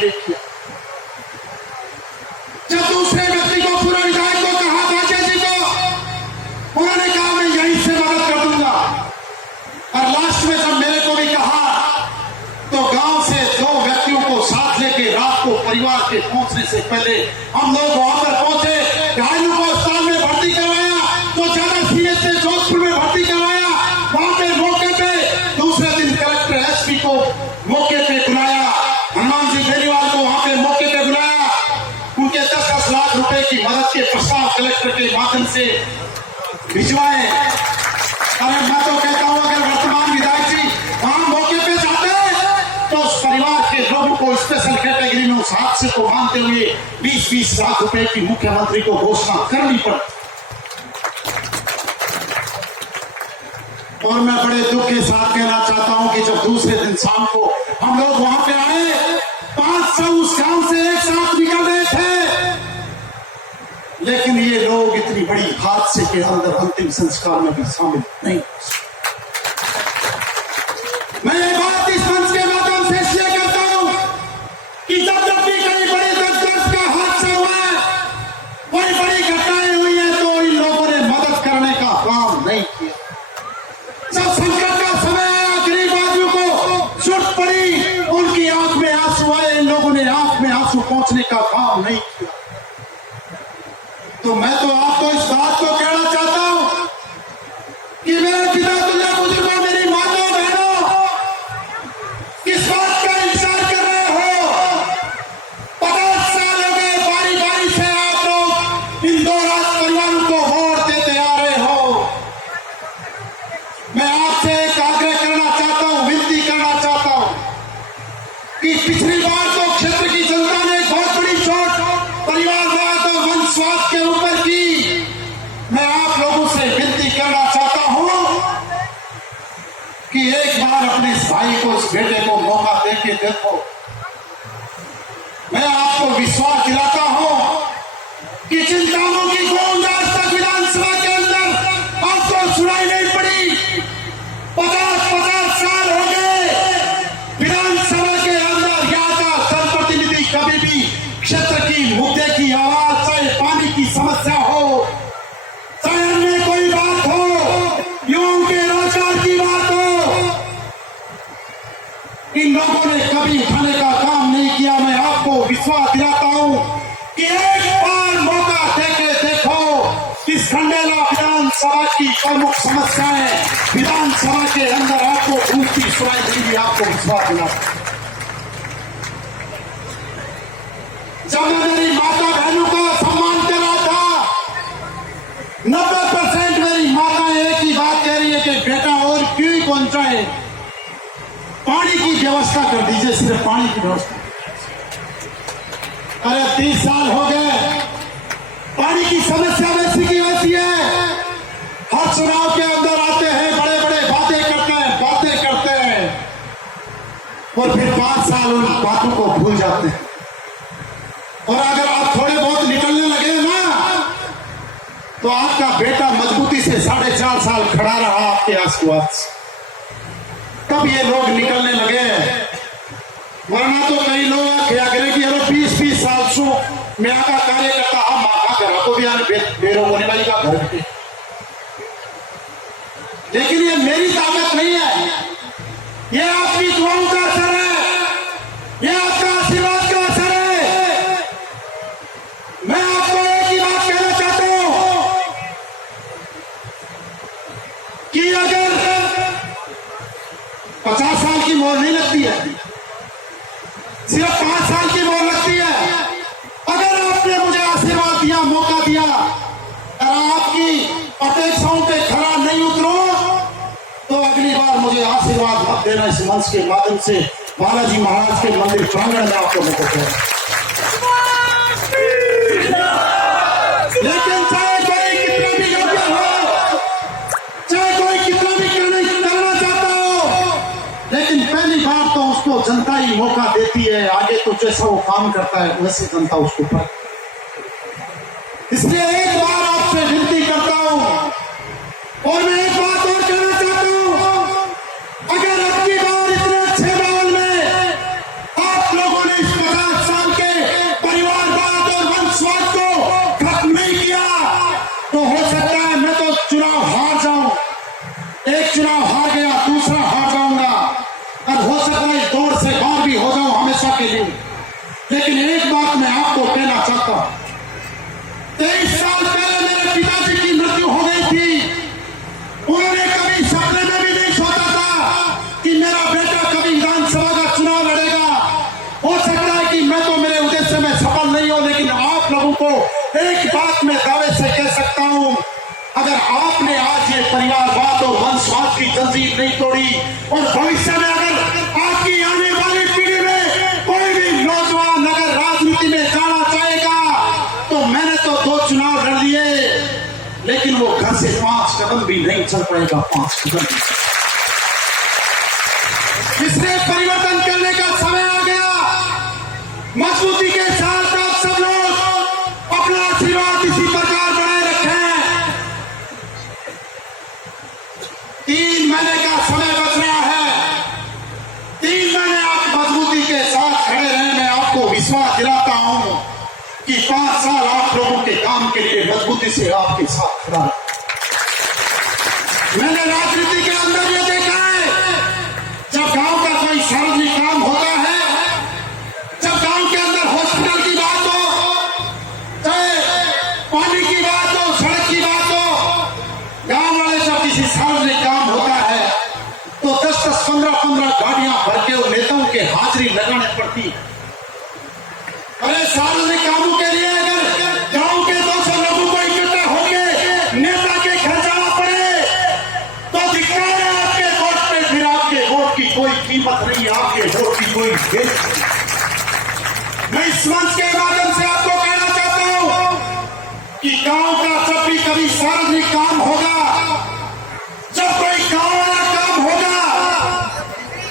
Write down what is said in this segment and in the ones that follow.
लिए किया। जब दूसरे व्यक्ति को पूरा विधायक को कहा बाजा जी को, उन्होंने कहा मैं यहीं से मदद कर दूंगा। और लास्ट में जब मेरे को भी कहा तो गांव से 2 व्यक्तियों को साथ लेके रात को परिवार के पहुंचने से पहले हम लोग वहां पर पहुंचे, घायलों को अस्पताल में भर्ती करवाया, तो ज्यादा सीरियस से जोधपुर में भर्ती करवाया। वहां पे मौके पे दूसरे दिन कलेक्टर एसपी को मौके पे बुलाया, हनुमान जी बेनीवाल को वहां पे मौके पे बुलाया, उनके 10-10 लाख रुपए की मदद के प्रस्ताव कलेक्टर के माध्यम से भिजवाए। अरे मैं तो कहता हूं अगर वर्तमान विधायक जी वहां मौके पे जाते तो उस परिवार के लोगों को स्पेशल कैटेगरी में उस हादसे को मानते हुए 20-20 लाख रुपए की मुख्यमंत्री को घोषणा करनी पड़ती। और मैं बड़े दुख के साथ कहना चाहता हूं कि जब दूसरे दिन शाम को हम लोग वहां पे आए, 500 उस गांव से एक साथ निकल रहे थे, लेकिन ये लोग इतनी बड़ी हादसे के अंदर अंतिम संस्कार में भी शामिल नहीं। मैं ये बात इस मंच के माध्यम से इसलिए करता हूं कि जब जब भी कई बड़े दर्द का हादसा हुआ है, कोई बड़ी घटनाएं हुई है, तो इन लोगों ने मदद करने का काम नहीं किया। जब संकट का समय आया, गरीब आदमियों को चोट पड़ी, उनकी आंख में आंसू आए, इन लोगों ने आंख में आंसू पहुंचने का काम नहीं किया। तो मैं तो आपको इस बात को कहना चाहता हूं कि मेरे पिता तुल्य बुजुर्गों, मेरी माताओं बहनों, किस बात का इंतजार कर रहे हो? 50 साल हो गए, बारी बारी से आप लोग इन 2 राज परिवारों को वोट देते आ रहे हो। मैं आपसे एक आग्रह करना चाहता हूं, विनती करना चाहता हूं कि पिछली बार तो क्षेत्र की जनता ने एक बहुत बड़ी चोट परिवारवाद और वंशवाद के ऊपर की। मैं आप लोगों से विनती करना चाहता हूं कि एक बार अपने इस भाई को, इस बेटे को मौका देके देखो। मैं आपको विश्वास दिलाता हूं कि जिन कामों की गूंज आज तक विधानसभा के अंदर आपको सुनाई नहीं पड़ी, 50-50 साल हो गए विधानसभा के अंदर यहाँ का जनप्रतिनिधि कभी भी क्षेत्र की मुद्दे की आवाज, चाहे पानी की समस्या हो, चाहे अन्य कोई बात हो, युवाओं के रोजगार की बात हो, इन लोगों ने कभी उठाने का काम नहीं किया। मैं आपको विश्वास दिलाता हूं कि एक बार मौका देके देखो। इस खंडेला विधानसभा की प्रमुख समस्याएं विधानसभा के अंदर आपको गूंजती सुनाई देगी। आपको विश्वास दिलाता, जब मैं मेरी माता बहनों का सम्मान कर रहा था, 90% मेरी माताएं एक ही बात कह रही है कि बेटा और क्यों ही पहुंचाए, पानी की व्यवस्था कर दीजिए, सिर्फ पानी की व्यवस्था। अरे 30 साल हो गए, पानी की समस्या वैसी की वैसी है। हर चुनाव के अंदर आते हैं, बड़े बड़े बातें करते हैं और फिर 5 साल उन बातों को भूल जाते हैं। और अगर आप थोड़े बहुत निकलने लगे ना, तो आपका बेटा मजबूती से 4.5 साल खड़ा रहा आपके आस-पास, तब ये लोग निकलने लगे। वरना तो कई लोग क्या करें कि 20-20 साल से मैं का कार्य करता हम माता घर को भी बेरो होने वाली का घर पे, लेकिन ये मेरी ताकत नहीं है, ये आपकी दुआओं का असर है, ये आपका आशीर्वाद का असर है। मैं आपको एक ही बात कहना चाहता हूं कि अगर 50 साल की मोहर नहीं लगती है, सिर्फ 5 साल की मोहर लगती है। अगर आपने मुझे आशीर्वाद दिया, मौका दिया, और आपकी अपेक्षाओं पे खरा नहीं उतरो, तो अगली बार मुझे आशीर्वाद मत देना। इस मंच के माध्यम से बालाजी महाराज के मंदिर प्रांगण में आपको मौका दें। लेकिन चाहे कोई कितना भी योग्य हो, चाहे कोई कितना भी करना चाहता हो, लेकिन पहली बार तो उसको जनता ही मौका देती है। आगे तो जैसा वो काम करता है वैसे जनता उसको पर। इसलिए एक बार आपसे विनती करता हूं और मैं एक बात और कहना चाहता हूं, अगर आपकी बार इतने अच्छे माहौल में आप लोगों ने इस 50 हो सकता है मैं तो चुनाव हार जाऊं, एक चुनाव हार गया दूसरा हार जाऊंगा, और हो सकता है इस दौर से बाहर भी हो जाऊं हमेशा के लिए। लेकिन एक बात मैं आपको कहना चाहता हूं, 23 साल पहले मेरे पिताजी की मृत्यु हो गई थी। उन्होंने कभी सपने में भी नहीं सोचा था कि मेरा बेटा कभी विधानसभा का चुनाव लड़ेगा। हो सकता है कि मैं तो मेरे उद्देश्य में सफल नहीं हूं, लेकिन आप लोगों को एक बात मैं दावे से कह सकता हूं, अगर आपने आज ये परिवारवाद और वंशवाद की जंजीर नहीं तोड़ी, और भविष्य में अगर आपकी आने वाली पीढ़ी में कोई भी नौजवान अगर राजनीति में जाना चाहेगा, तो मैंने तो 2 चुनाव लड़ लिए, लेकिन वो घर से 5 कदम भी नहीं चल पाएगा। 5 कदम इसलिए परिवर्तन करने का समय आ गया। मजबूती के साथ आप सब लोग अपना आशीर्वाद इसी प्रकार बनाए रखें। 3 महीने का समय बच रहा है। 3 महीने आप मजबूती के साथ खड़े रहें। मैं आपको विश्वास दिलाता हूं कि 5 साल आप लोगों के काम के लिए मजबूती से आपके साथ खड़ा है। मैंने राजनीति के अंदर ये देखा है, जब गांव का कोई सार्वजनिक काम होता है, जब गांव के अंदर हॉस्पिटल की बात हो, चाहे पानी की बात हो, सड़क की बात हो, गांव वाले जब किसी सार्वजनिक काम होता है तो 10-10, 15-15 गाड़ियां भर के उन नेताओं के हाजिरी लगाने पड़ती है। अरे सार्वजनिक कामों के लिए अगर गांव के 200 लोगों को इकट्ठा होकर नेता के घर जाना पड़े तो दिखता है आपके वोट पे, फिर आपके वोट की कोई कीमत नहीं, आपके वोट की कोई भेद नहीं। मैं इस मंच के माध्यम से आपको कहना चाहता हूं कि गांव का जब भी कभी सार्वजनिक काम होगा, जब कोई गांव वाला काम होगा,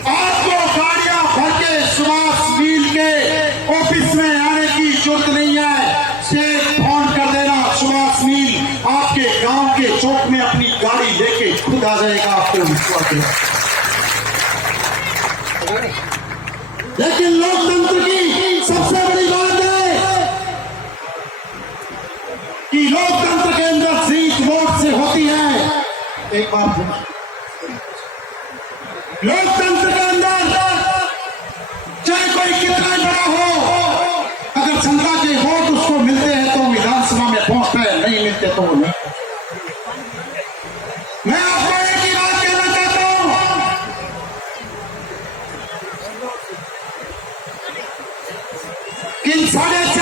आपको गाड़ियां भर के सुभाष मिल के ऑफिस में आने की जरूरत नहीं है। सिर्फ फोन कर देना, सुभाष मिल आपके गांव के चौक में अपनी गाड़ी लेके खुद आ जाएगा, आपको विश्वास है। लेकिन लोकतंत्र की सबसे बड़ी बात है कि लोकतंत्र के अंदर जीत वोट से होती है। एक बात लोकतंत्र के अंदर चाहे कोई कितना बड़ा हो, अगर जनता के वोट उसको मिलते हैं तो विधानसभा में पहुंचता है, नहीं मिलते तो वो नहीं। मैं आपको एक ही बात कहना चाहता हूं कि इन 6.5